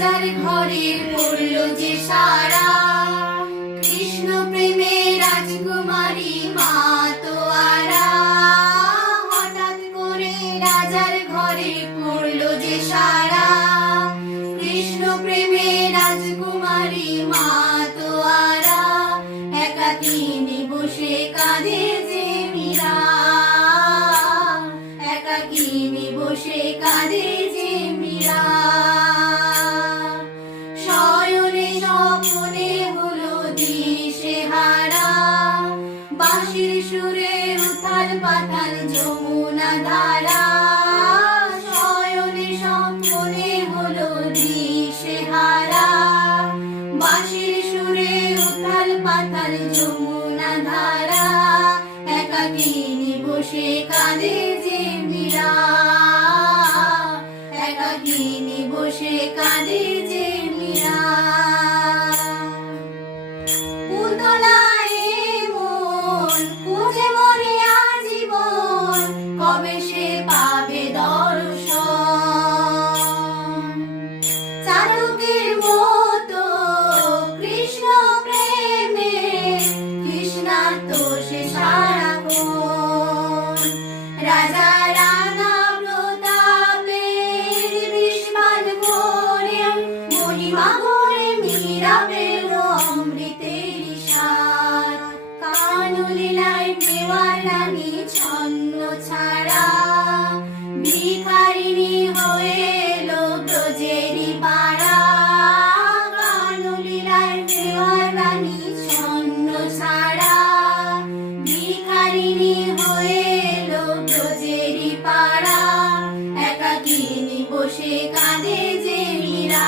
রাজার ঘরে পড়ল যে সারা, কৃষ্ণ প্রেমে রাজকুমারী মা তোয়ারা। হঠাৎ করে রাজার ঘরে পড়ল যে সারা, কৃষ্ণ প্রেমে রাজকুমারী মা তোয়ারা। একাকিনী বসে কাঁদে যে মীরা, একাকিনী বসে কাঁদে যে মীরা। শয়নে স্বপ্নে হলো দিশেহারা, বাঁশির সুরে উথাল পাথাল যমুনা ধারা। শয়নে স্বপ্নে হলো দিশেহারা, বাঁশির সুরে উথাল পাথাল যমুনা ধারা। একাকিনী বসে কাঁদে যে মীরা, একাকিনী বসে কাঁদে যে মীরা। পুতলায় মন খুঁজে মরে আজীবন, কবে সে পাবে দর্শন। চারুকের মতো কৃষ্ণ প্রেমে কৃষ্ণার্ত সে সারাক্ষণ। রাজা রানা প্রতাপের বিস্মান করে মহিমা করে মীরা পেল অমৃতের স্বাদ। কানলীলায় মেওয়ার রানী ছন্ন ছাড়া, ভিখারিণী হয়ে এলো ব্রজেরই পাড়া। কানলীলায় মেওয়ার রানী ছন্ন ছাড়া, ভিখারিণী হয়ে এলো ব্রজেরই পাড়া। একাকিনী বসে কাঁদে যে মীরা।